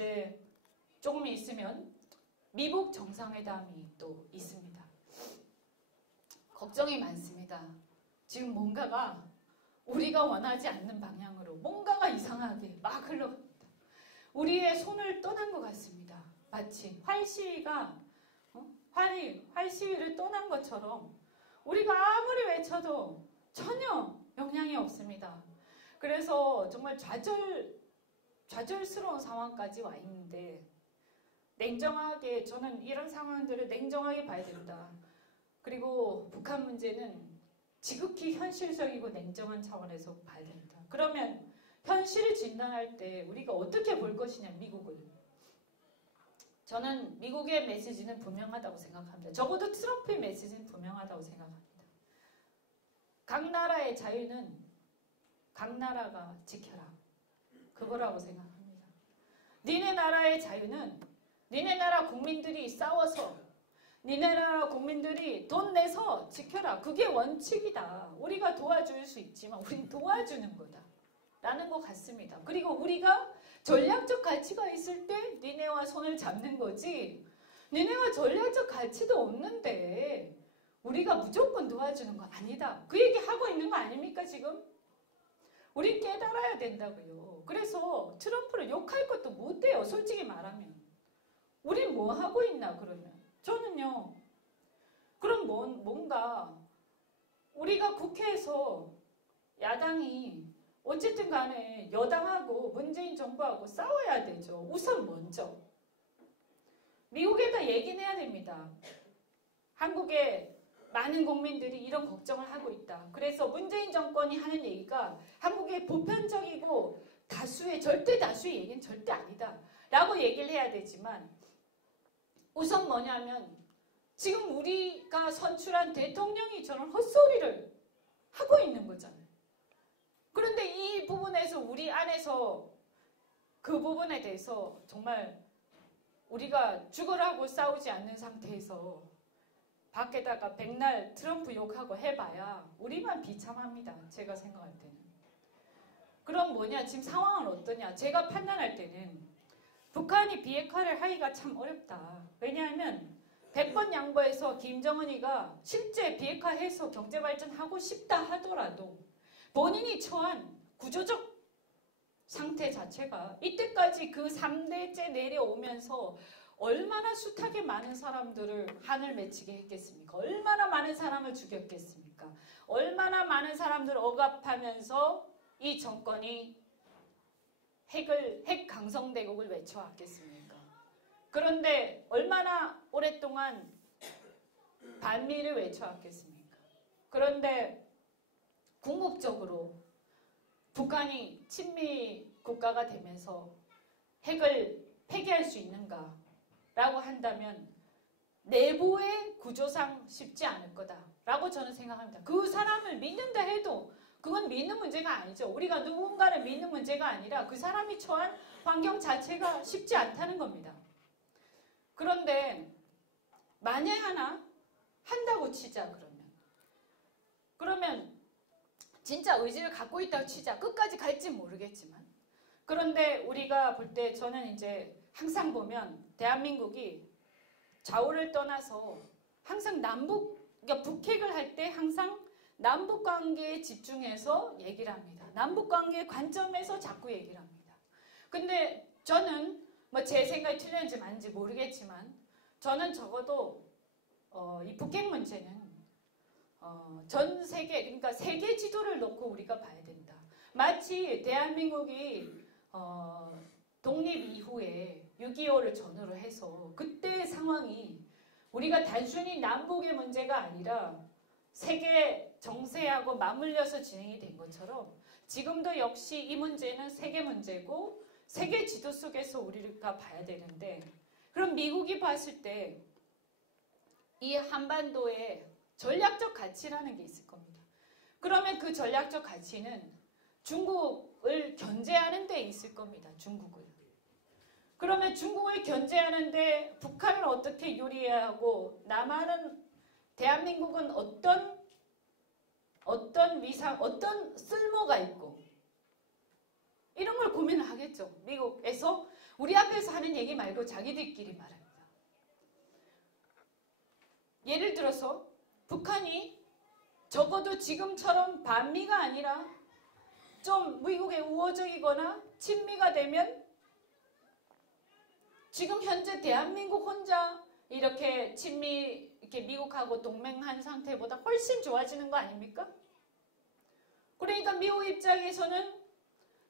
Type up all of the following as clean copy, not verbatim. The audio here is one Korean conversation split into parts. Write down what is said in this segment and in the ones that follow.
이제 조금 있으면 미국 정상회담이 또 있습니다. 걱정이 많습니다. 지금 뭔가가 우리가 원하지 않는 방향으로 뭔가가 이상하게 막 흘러갑니다. 우리의 손을 떠난 것 같습니다. 마치 활시위가 활시위를 떠난 것처럼 우리가 아무리 외쳐도 전혀 영향이 없습니다. 그래서 정말 좌절스러운 상황까지 와 있는데 냉정하게 저는 이런 상황들을 냉정하게 봐야 된다. 그리고 북한 문제는 지극히 현실적이고 냉정한 차원에서 봐야 된다. 그러면 현실을 진단할 때 우리가 어떻게 볼 것이냐, 미국을. 저는 미국의 메시지는 분명하다고 생각합니다. 적어도 트럼프의 메시지는 분명하다고 생각합니다. 각 나라의 자유는 각 나라가 지켜라. 그거라고 생각합니다. 니네 나라의 자유는 니네 나라 국민들이 싸워서 니네 나라 국민들이 돈 내서 지켜라. 그게 원칙이다. 우리가 도와줄 수 있지만 우린 도와주는 거다. 라는 것 같습니다. 그리고 우리가 전략적 가치가 있을 때 니네와 손을 잡는 거지 니네와 전략적 가치도 없는데 우리가 무조건 도와주는 거 아니다. 그 얘기 하고 있는 거 아닙니까 지금? 우린 깨달아야 된다고요. 그래서 트럼프를 욕할 것도 못 돼요. 솔직히 말하면. 우린 뭐 하고 있나 그러면. 저는요. 그럼 뭔가 우리가 국회에서 야당이 어쨌든 간에 여당하고 문재인 정부하고 싸워야 되죠. 우선 먼저. 미국에다 얘기는 해야 됩니다. 한국의 많은 국민들이 이런 걱정을 하고 있다. 그래서 문재인 정권이 하는 얘기가 한국의 보편적이고 절대 다수의 얘기는 절대 아니다. 라고 얘기를 해야 되지만 우선 뭐냐면 지금 우리가 선출한 대통령이 저런 헛소리를 하고 있는 거잖아요. 그런데 이 부분에서 우리 안에서 그 부분에 대해서 정말 우리가 죽으라고 싸우지 않는 상태에서 밖에다가 백날 트럼프 욕하고 해봐야 우리만 비참합니다. 제가 생각할 때는. 그럼 뭐냐? 지금 상황은 어떠냐? 제가 판단할 때는 북한이 비핵화를 하기가 참 어렵다. 왜냐하면 100번 양보해서 김정은이가 실제 비핵화해서 경제발전하고 싶다 하더라도 본인이 처한 구조적 상태 자체가 이때까지 그 3대째 내려오면서 얼마나 숱하게 많은 사람들을 한을 맺히게 했겠습니까? 얼마나 많은 사람을 죽였겠습니까? 얼마나 많은 사람들을 억압하면서 이 정권이 핵 강성대국을 외쳐왔겠습니까? 그런데 얼마나 오랫동안 반미를 외쳐왔겠습니까? 그런데 궁극적으로 북한이 친미 국가가 되면서 핵을 폐기할 수 있는가? 라고 한다면 내부의 구조상 쉽지 않을 거다라고 저는 생각합니다. 그 사람을 믿는다 해도 그건 믿는 문제가 아니죠. 우리가 누군가를 믿는 문제가 아니라 그 사람이 처한 환경 자체가 쉽지 않다는 겁니다. 그런데 만에 하나 한다고 치자 그러면 진짜 의지를 갖고 있다고 치자. 끝까지 갈지 모르겠지만 그런데 우리가 볼 때 저는 이제 항상 보면 대한민국이 좌우를 떠나서 항상 그러니까 북핵을 할 때 항상 남북관계에 집중해서 얘기를 합니다. 남북관계의 관점에서 자꾸 얘기를 합니다. 근데 저는 뭐 제 생각이 틀렸는지 맞는지 모르겠지만 저는 적어도 이 북핵 문제는 전 세계, 그러니까 세계 지도를 놓고 우리가 봐야 된다. 마치 대한민국이 독립 이후에 6.25를 전후로 해서 그때의 상황이 우리가 단순히 남북의 문제가 아니라 세계 정세하고 맞물려서 진행이 된 것처럼 지금도 역시 이 문제는 세계 문제고 세계 지도 속에서 우리가 봐야 되는데 그럼 미국이 봤을 때 이 한반도에 전략적 가치라는 게 있을 겁니다. 그러면 그 전략적 가치는 중국을 견제하는 데 있을 겁니다. 중국을. 그러면 중국을 견제하는데 북한을 어떻게 요리해야 하고 남한은 대한민국은 어떤 쓸모가 있고 이런 걸 고민을 하겠죠. 미국에서 우리 앞에서 하는 얘기 말고 자기들끼리 말합니다. 예를 들어서 북한이 적어도 지금처럼 반미가 아니라 좀 미국에 우호적이거나 친미가 되면 지금 현재 대한민국 혼자 이렇게 친미, 이렇게 미국하고 동맹한 상태보다 훨씬 좋아지는 거 아닙니까? 그러니까 미국 입장에서는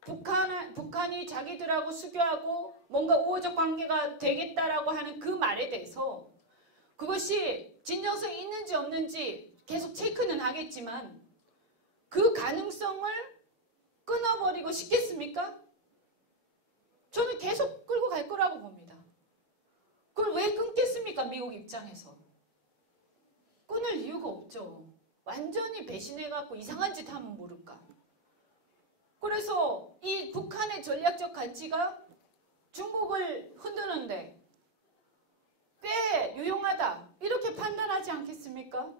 북한이 자기들하고 수교하고 뭔가 우호적 관계가 되겠다라고 하는 그 말에 대해서 그것이 진정성이 있는지 없는지 계속 체크는 하겠지만 그 가능성을 끊어버리고 싶겠습니까? 저는 계속 끌고 갈 거라고 봅니다. 그걸 왜 끊겠습니까? 미국 입장에서. 끊을 이유가 없죠. 완전히 배신해갖고 이상한 짓 하면 모를까. 그래서 이 북한의 전략적 가치가 중국을 흔드는데 꽤 유용하다 이렇게 판단하지 않겠습니까?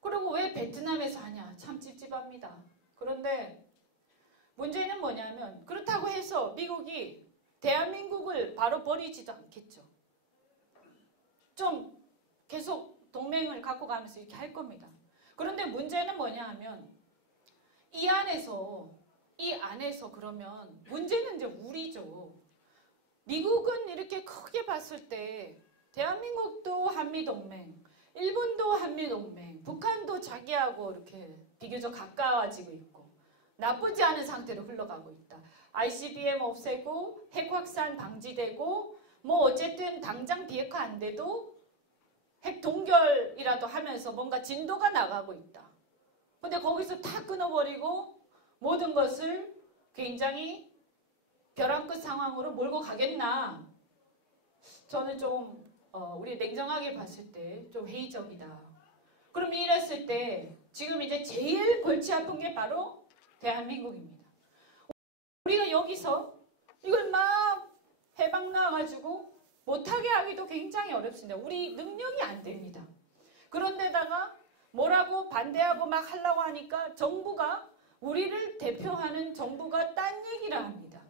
그리고 왜 베트남에서 하냐? 참 찝찝합니다. 그런데 문제는 뭐냐면 그렇다고 해서 미국이 대한민국을 바로 버리지도 않겠죠. 좀 계속 동맹을 갖고 가면서 이렇게 할 겁니다. 그런데 문제는 뭐냐 하면 이 안에서 그러면 문제는 이제 우리죠. 미국은 이렇게 크게 봤을 때 대한민국도 한미동맹, 일본도 한미동맹, 북한도 자기하고 이렇게 비교적 가까워지고 있고 나쁘지 않은 상태로 흘러가고 있다. ICBM 없애고 핵 확산 방지되고 뭐 어쨌든 당장 비핵화 안 돼도 핵 동결이라도 하면서 뭔가 진도가 나가고 있다. 근데 거기서 다 끊어버리고 모든 것을 굉장히 벼랑 끝 상황으로 몰고 가겠나? 저는 좀 우리 냉정하게 봤을 때 좀 회의적이다. 그럼 이랬을 때 지금 이제 제일 골치 아픈 게 바로 대한민국입니다. 우리가 여기서 이걸 막 해방 나와가지고 못하게 하기도 굉장히 어렵습니다. 우리 능력이 안 됩니다. 그런데다가 뭐라고 반대하고 막 하려고 하니까 정부가 우리를 대표하는 정부가 딴 얘기를 합니다.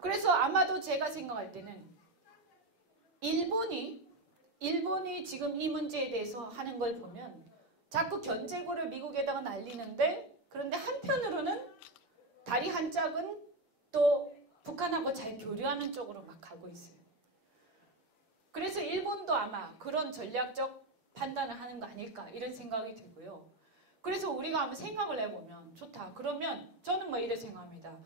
그래서 아마도 제가 생각할 때는 일본이 지금 이 문제에 대해서 하는 걸 보면 자꾸 견제구를 미국에다가 날리는데 그런데 한편으로는 다리 한 짝은 또 북한하고 잘 교류하는 쪽으로 막 가고 있어요. 그래서 일본도 아마 그런 전략적 판단을 하는 거 아닐까 이런 생각이 들고요. 그래서 우리가 한번 생각을 해보면 좋다. 그러면 저는 뭐 이래 생각합니다.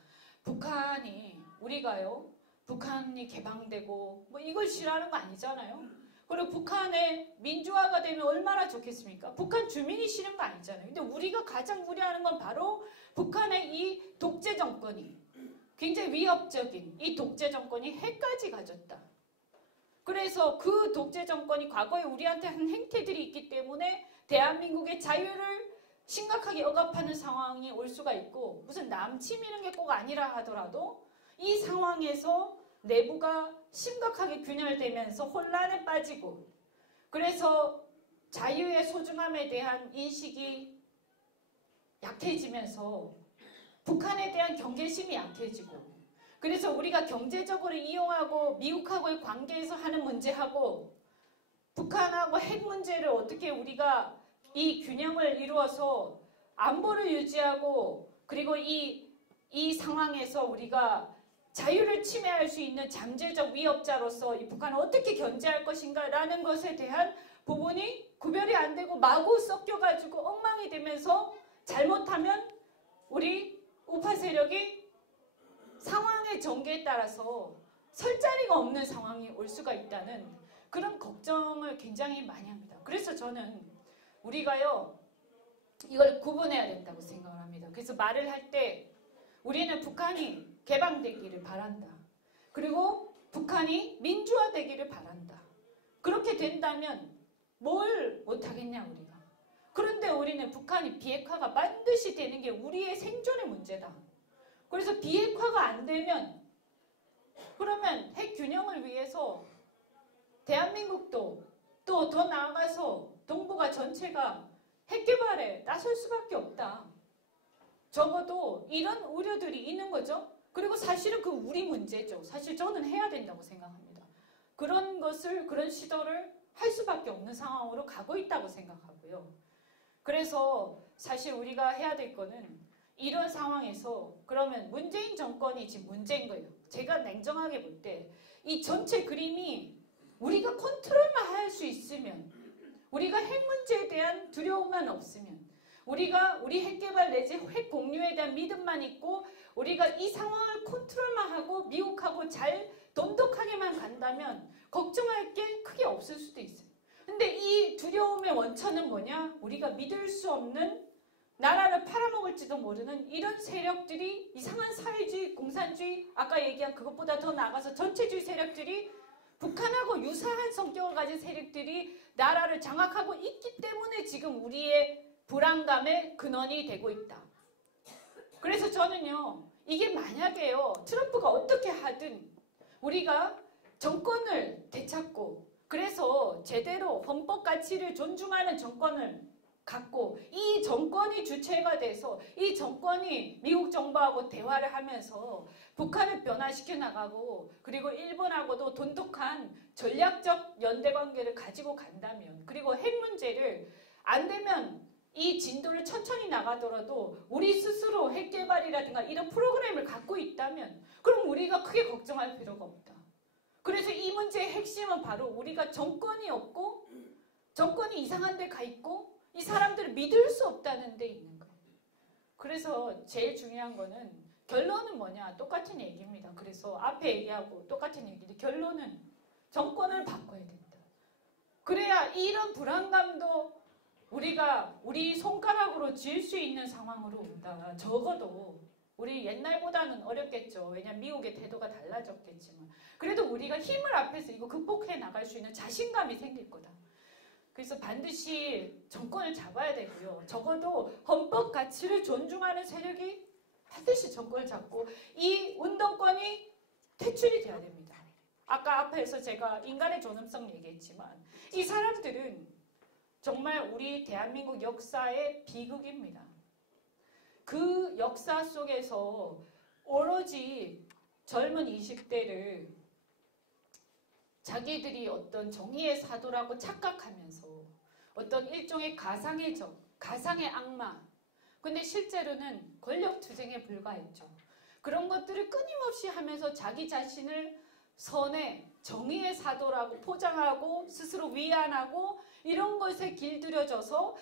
북한이 개방되고 뭐 이걸 싫어하는 거 아니잖아요. 그리고 북한의 민주화가 되면 얼마나 좋겠습니까? 북한 주민이 싫은 거 아니잖아요. 근데 우리가 가장 우려하는 건 바로 북한의 이 독재 정권이 굉장히 위협적인 이 독재 정권이 핵까지 가졌다. 그래서 그 독재 정권이 과거에 우리한테 한 행태들이 있기 때문에 대한민국의 자유를 심각하게 억압하는 상황이 올 수가 있고 무슨 남침 이런 게 꼭 아니라 하더라도 이 상황에서 내부가 심각하게 균열되면서 혼란에 빠지고 그래서 자유의 소중함에 대한 인식이 약해지면서 북한에 대한 경계심이 약해지고 그래서 우리가 경제적으로 이용하고 미국하고의 관계에서 하는 문제하고 북한하고 핵 문제를 어떻게 우리가 이 균형을 이루어서 안보를 유지하고 그리고 이 상황에서 우리가 자유를 침해할 수 있는 잠재적 위협자로서 이 북한을 어떻게 견제할 것인가라는 것에 대한 부분이 구별이 안 되고 마구 섞여가지고 엉망이 되면서 잘못하면 우리 우파 세력이 상황의 전개에 따라서 설 자리가 없는 상황이 올 수가 있다는 그런 걱정을 굉장히 많이 합니다. 그래서 저는 우리가요 이걸 구분해야 된다고 생각을 합니다. 그래서 말을 할 때 우리는 북한이 개방되기를 바란다. 그리고 북한이 민주화되기를 바란다. 그렇게 된다면 뭘 못하겠냐 우리가. 그런데 우리는 북한이 비핵화가 반드시 되는 게 우리의 생존의 문제다. 그래서 비핵화가 안 되면 그러면 핵 균형을 위해서 대한민국도 또 더 나아가서 동북아 전체가 핵 개발에 나설 수밖에 없다. 적어도 이런 우려들이 있는 거죠. 그리고 사실은 그 우리 문제죠. 사실 저는 해야 된다고 생각합니다. 그런 것을, 그런 시도를 할 수밖에 없는 상황으로 가고 있다고 생각하고요. 그래서 사실 우리가 해야 될 거는 이런 상황에서 그러면 문재인 정권이 지금 문제인 거예요. 제가 냉정하게 볼 때 이 전체 그림이 우리가 컨트롤만 할 수 있으면, 우리가 핵 문제에 대한 두려움만 없으면, 우리가 우리 핵 개발 내지 핵 공유에 대한 믿음만 있고 우리가 이 상황을 컨트롤만 하고 미국하고 잘 돈독하게만 간다면 걱정할 게 크게 없을 수도 있어요. 근데 이 두려움의 원천은 뭐냐? 우리가 믿을 수 없는, 나라를 팔아먹을지도 모르는 이런 세력들이, 이상한 사회주의, 공산주의, 아까 얘기한 그것보다 더 나아가서 전체주의 세력들이, 북한하고 유사한 성격을 가진 세력들이 나라를 장악하고 있기 때문에 지금 우리의 불안감의 근원이 되고 있다. 그래서 저는요, 이게 만약에요, 트럼프가 어떻게 하든 우리가 정권을 되찾고, 그래서 제대로 헌법 가치를 존중하는 정권을 갖고, 이 정권이 주체가 돼서 이 정권이 미국 정부하고 대화를 하면서 북한을 변화시켜 나가고, 그리고 일본하고도 돈독한 전략적 연대 관계를 가지고 간다면, 그리고 핵 문제를 안 되면 이 진도를 천천히 나가더라도 우리 스스로 핵 개발이라든가 이런 프로그램을 갖고 있다면, 그럼 우리가 크게 걱정할 필요가 없다. 그래서 이 문제의 핵심은 바로 우리가 정권이 없고, 정권이 이상한 데 가 있고, 이 사람들을 믿을 수 없다는 데 있는 거예요. 그래서 제일 중요한 거는, 결론은 뭐냐? 똑같은 얘기입니다. 그래서 앞에 얘기하고 똑같은 얘기인데, 결론은 정권을 바꿔야 된다. 그래야 이런 불안감도 우리가 우리 손가락으로 지을 수 있는 상황으로 온다. 적어도 우리 옛날보다는 어렵겠죠. 왜냐하면 미국의 태도가 달라졌겠지만, 그래도 우리가 힘을 합해서 이거 극복해 나갈 수 있는 자신감이 생길 거다. 그래서 반드시 정권을 잡아야 되고요. 적어도 헌법 가치를 존중하는 세력이 반드시 정권을 잡고 이 운동권이 퇴출이 돼야 됩니다. 아까 앞에서 제가 인간의 존엄성 얘기했지만, 이 사람들은 정말 우리 대한민국 역사의 비극입니다. 그 역사 속에서 오로지 젊은 20대를 자기들이 어떤 정의의 사도라고 착각하면서 어떤 일종의 가상의 적, 가상의 악마, 근데 실제로는 권력투쟁에 불과했죠. 그런 것들을 끊임없이 하면서 자기 자신을 선의 정의의 사도라고 포장하고 스스로 위안하고 이런 것에 길들여져서